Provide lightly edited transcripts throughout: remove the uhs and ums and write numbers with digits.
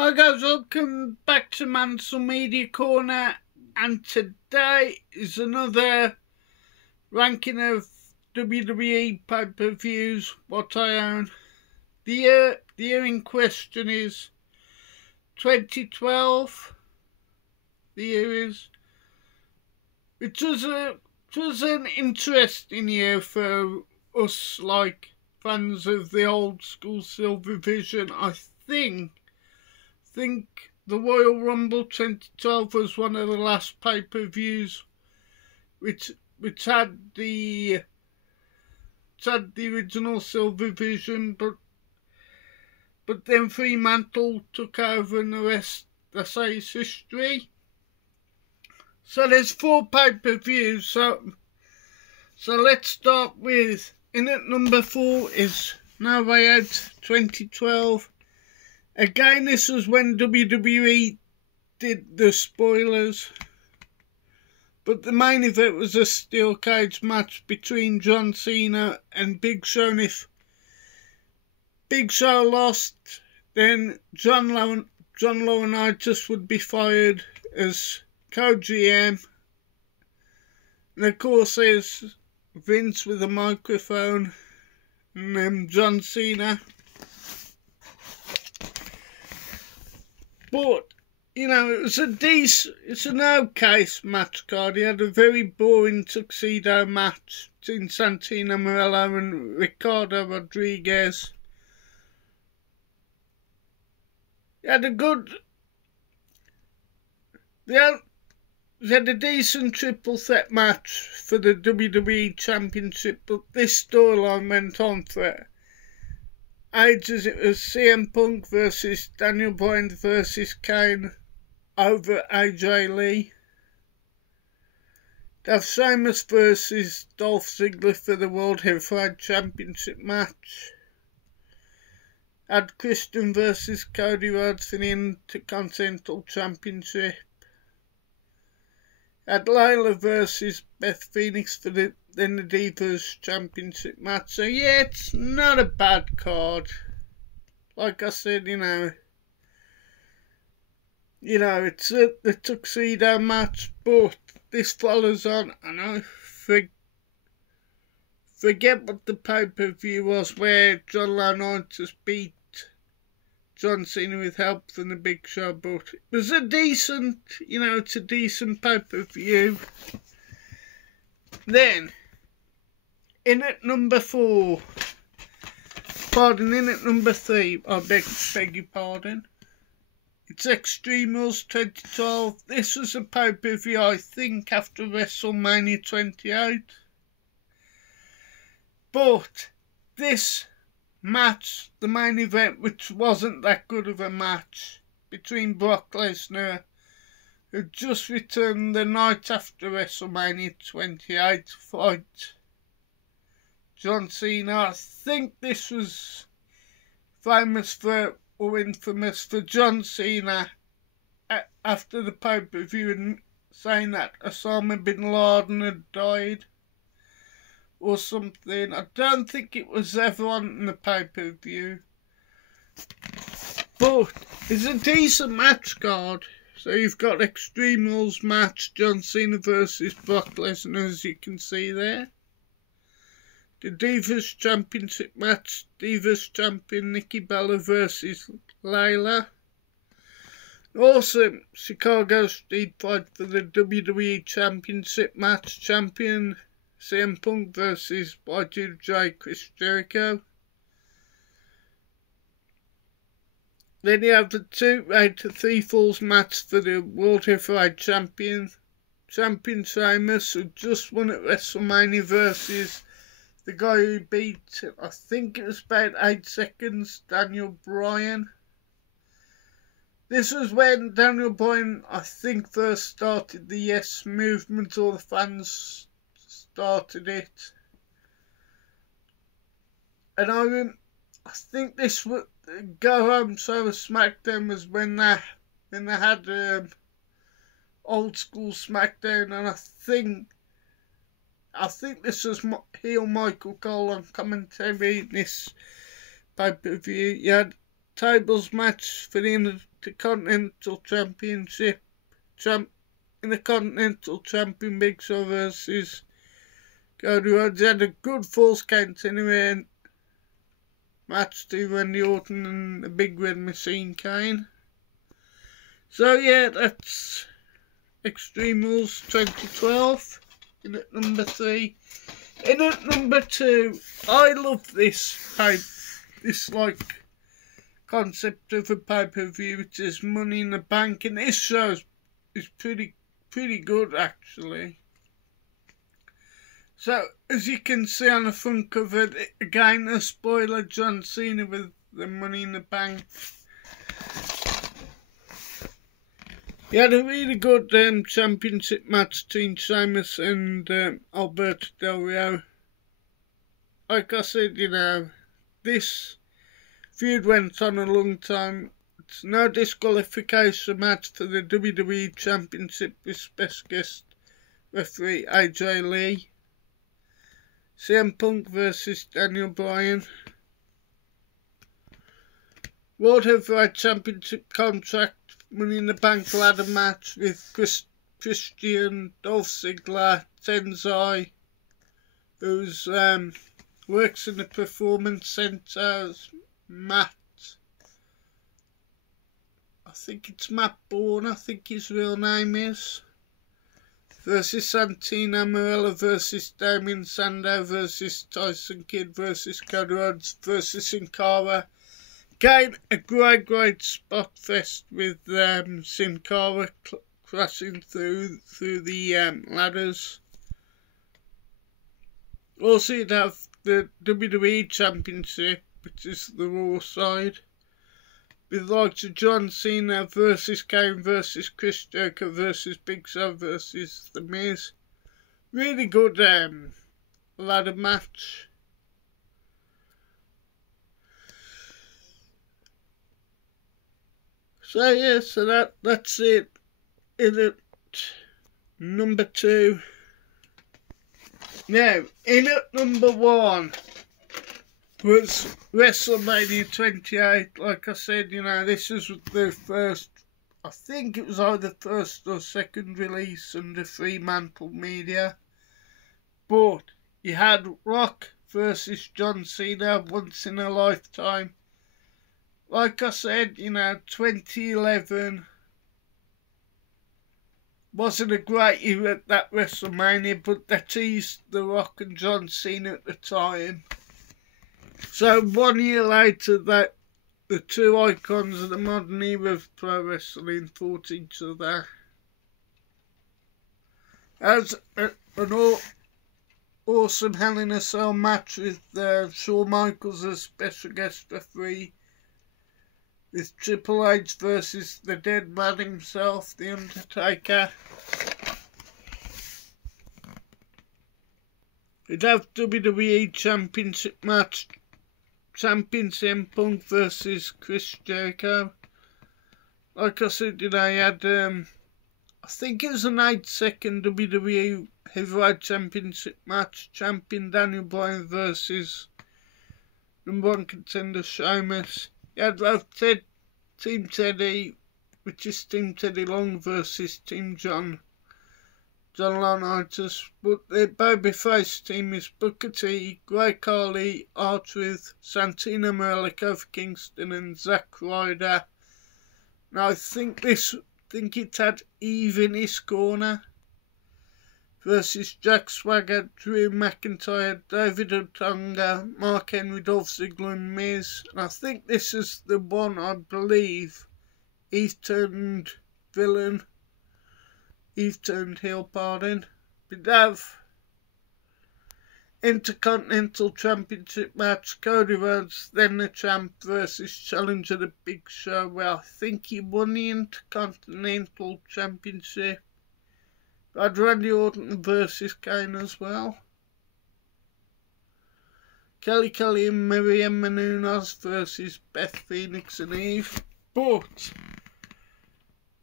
Hi guys, welcome back to Mansell Media Corner, and today is another ranking of WWE pay-per-views, what I own. The year in question is 2012, the year is, which was an interesting year for us, like fans of the old school Silver Vision. I think the Royal Rumble 2012 was one of the last pay-per-views which had the original Silver Vision, but then Fremantle took over, and the rest, they say, is history. So there's 4 pay-per-views. So let's start with, in at number 4 is No Way Out 2012. Again, this was when WWE did the spoilers, but the main event was a steel cage match between John Cena and Big Show, and if Big Show lost, then John Laurinaitis would be fired as co-GM, and of course there's Vince with a microphone, and then John Cena. But, you know, it's an okay match card. He had a very boring tuxedo match between Santino Marella and Ricardo Rodriguez. He had a decent triple threat match for the WWE Championship, but this storyline went on for ages. It was CM Punk versus Daniel Bryan versus Kane over AJ Lee. They have Sheamus versus Dolph Ziggler for the World Heavyweight Championship match. Had Christian versus Cody Rhodes for the Intercontinental Championship. Had Layla versus Beth Phoenix for the Divas Championship match. So yeah, it's not a bad card. Like I said, you know, it's the tuxedo match, but this follows on, and I forget what the pay-per-view was where John Laurinaitis beat John Cena with help from the Big Show, but it was a decent, it's a decent pay-per-view. Then, in at number 4, in at number 3, I beg your pardon, it's Extreme Rules 2012. This was a pay-per-view, I think, after WrestleMania 28. But this match, the main event, which wasn't that good of a match, between Brock Lesnar, who just returned the night after WrestleMania 28 to fight John Cena. I think this was infamous for John Cena after the pay-per-view and saying that Osama bin Laden had died or something. I don't think it was ever on the pay-per-view, but it's a decent match card. So you've got Extreme Rules match, John Cena versus Brock Lesnar, as you can see there. The Divas Championship match, Divas Champion Nikki Bella versus Layla. Also, Chicago Street Fight for the WWE Championship match, champion CM Punk versus Y2J Chris Jericho. Then you have the 2-8 to 3 falls match for the World Heavyweight Champion Sheamus, who just won at WrestleMania, versus the guy who beat, I think it was about 8 seconds, Daniel Bryan. This was when Daniel Bryan, I think, first started the Yes movement, or the fans started it. And I think this would Go Home Show of SmackDown was when they had old school SmackDown, and I think this was heel Michael Cole on commentary in this pay-per-view. You had tables match for the Intercontinental Championship in the Continental Champion Big Show versus Cody Rhodes. Had a good false count anyway. Match to Randy Orton and the Big Red Machine Kane. So yeah, that's Extreme Rules 2012 in at number 3. In at number 2, I love this like concept of a pay-per-view, which is Money in the Bank, and this show is pretty good actually. So as you can see on the front cover, again a spoiler, John Cena with the Money in the Bank. He had a really good championship match between Sheamus and Alberto Del Rio. Like I said, you know, this feud went on a long time. It's no disqualification match for the WWE Championship with special guest referee AJ Lee. CM Punk versus Daniel Bryan. World Heavyweight Championship contract, Money in the Bank ladder match with Christian, Dolph Ziggler, Tenzai, who's works in the Performance Center, Matt. I think it's Matt Bourne, I think his real name is. Versus Santino Marella versus Damien Sandow versus Tyson Kidd versus Cody Rhodes versus Sin Cara. Again, a great spot fest with Sin Cara crashing through the ladders. Also, you'd have the WWE Championship, which is the Raw side, with likes of John Cena versus Kane versus Chris Jericho versus Big Show versus The Miz. Really good ladder match. So yeah, so that's it. In at number 2. Now, in at number 1 was WrestleMania 28. Like I said, you know, this is the first, I think it was either first or second release under Fremantle Media. But you had Rock versus John Cena, once in a lifetime. Like I said, you know, 2011 wasn't a great year at that WrestleMania, but they teased The Rock and John Cena at the time. So 1 year later, that the two icons of the modern era of pro wrestling fought each other. As an awesome Hell in a Cell match with Shawn Michaels as special guest referee, with Triple H versus the dead man himself, The Undertaker. We'd have WWE Championship match, Champion CM Punk versus Chris Jericho. Like I said, you know, you had, I think it was an 8-second WWE Heavyweight Championship match, Champion Daniel Bryan versus #1 contender Sheamus. You had Team Teddy, which is Team Teddy Long versus Team John Laurinaitis, but the babyface team is Booker T, Great Khali, R-Truth, Santino Marella, Kofi Kingston and Zack Ryder. Now I think it had Eve in his corner versus Jack Swagger, Drew McIntyre, David Otunga, Mark Henry, Dolph Ziggler and Miz. And I think this is the one, I believe, Eve turned villain. Eve turned heel, pardon. We'd have Intercontinental Championship match, Cody Rhodes, then the champ versus challenger The Big Show, where I think he won the Intercontinental Championship. I'd Randy Orton versus Kane as well. Kelly and Maria Menounos versus Beth Phoenix and Eve. But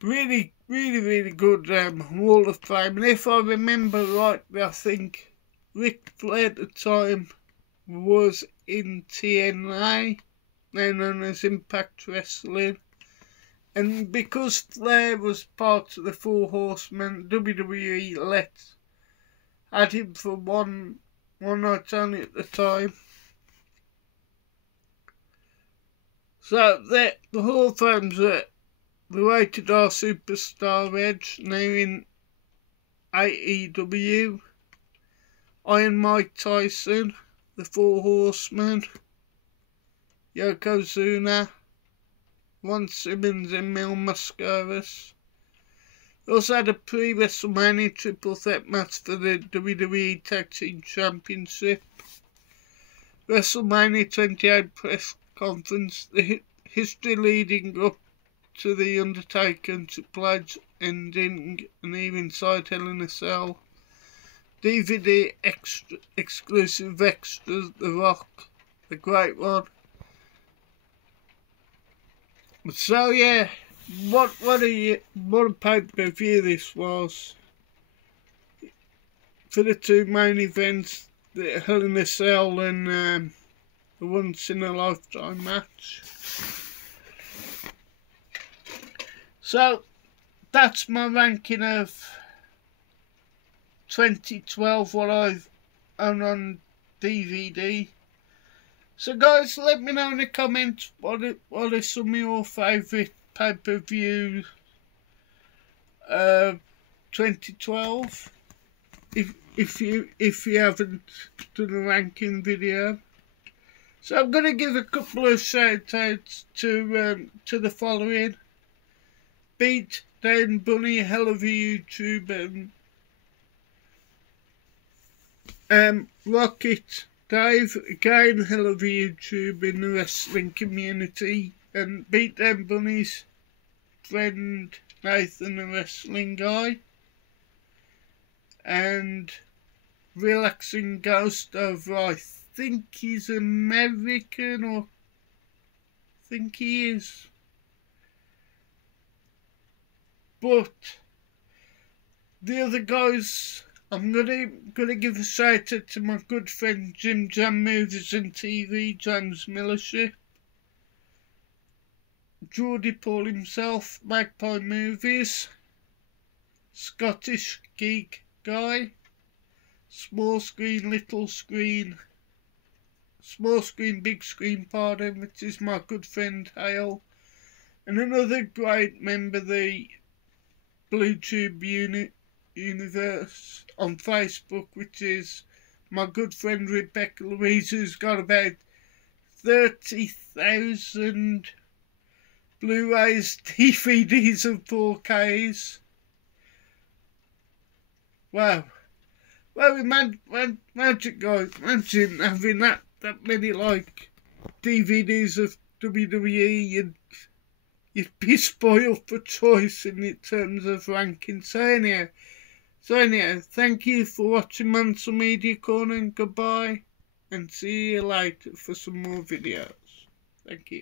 really good Wall of Fame. And if I remember rightly, I think Ric Flair at the time was in TNA, now known as Impact Wrestling. And because Flair was part of the Four Horsemen, WWE had him for one night only at the time. So the Hall of Fame's the Rated R Superstar Edge, now in AEW, Iron Mike Tyson, the Four Horsemen, Yokozuna, Ron Simmons and Mil Mascaras. We also had a pre-WrestleMania triple threat match for the WWE Tag Team Championship. WrestleMania 28 press conference, the history leading up to The Undertaker and Triple H ending and even inside Hell in a Cell. DVD exclusive extras, The Rock, the great one. So yeah, what a pay-per-view this was. For the two main events, the Hell in a Cell and the Once in a Lifetime match. So that's my ranking of 2012, what I've owned on DVD. So guys, let me know in the comments what are some of your favourite pay-per-view 2012. If you haven't done a ranking video. So I'm gonna give a couple of shout outs to the following. Beat Down Bunny, hell of a YouTube, Rocket Dave, again hell of a YouTube in the wrestling community, and Beat Down Bunny's friend Nathan, the wrestling guy, and Relaxing Ghost over, I think he's American, or I think he is. But the other guys, I'm gonna give a shout out to my good friend Jim Jam Movies and TV, James Millership, Geordie Paul himself, Magpie Movies, Scottish Geek Guy, Small Screen, Little Screen, Small Screen, Big Screen, pardon, which is my good friend Hale, and another great member, the BlueTube universe on Facebook, which is my good friend Rebecca Louise, who's got about 30,000 Blu-rays, DVDs and 4Ks. Wow. Well, imagine guys, imagine having that many like DVDs of WWE, and you'd be spoiled for choice in terms of ranking. So anyhow, thank you for watching Mansell Media Corner, and goodbye, and see you later for some more videos. Thank you.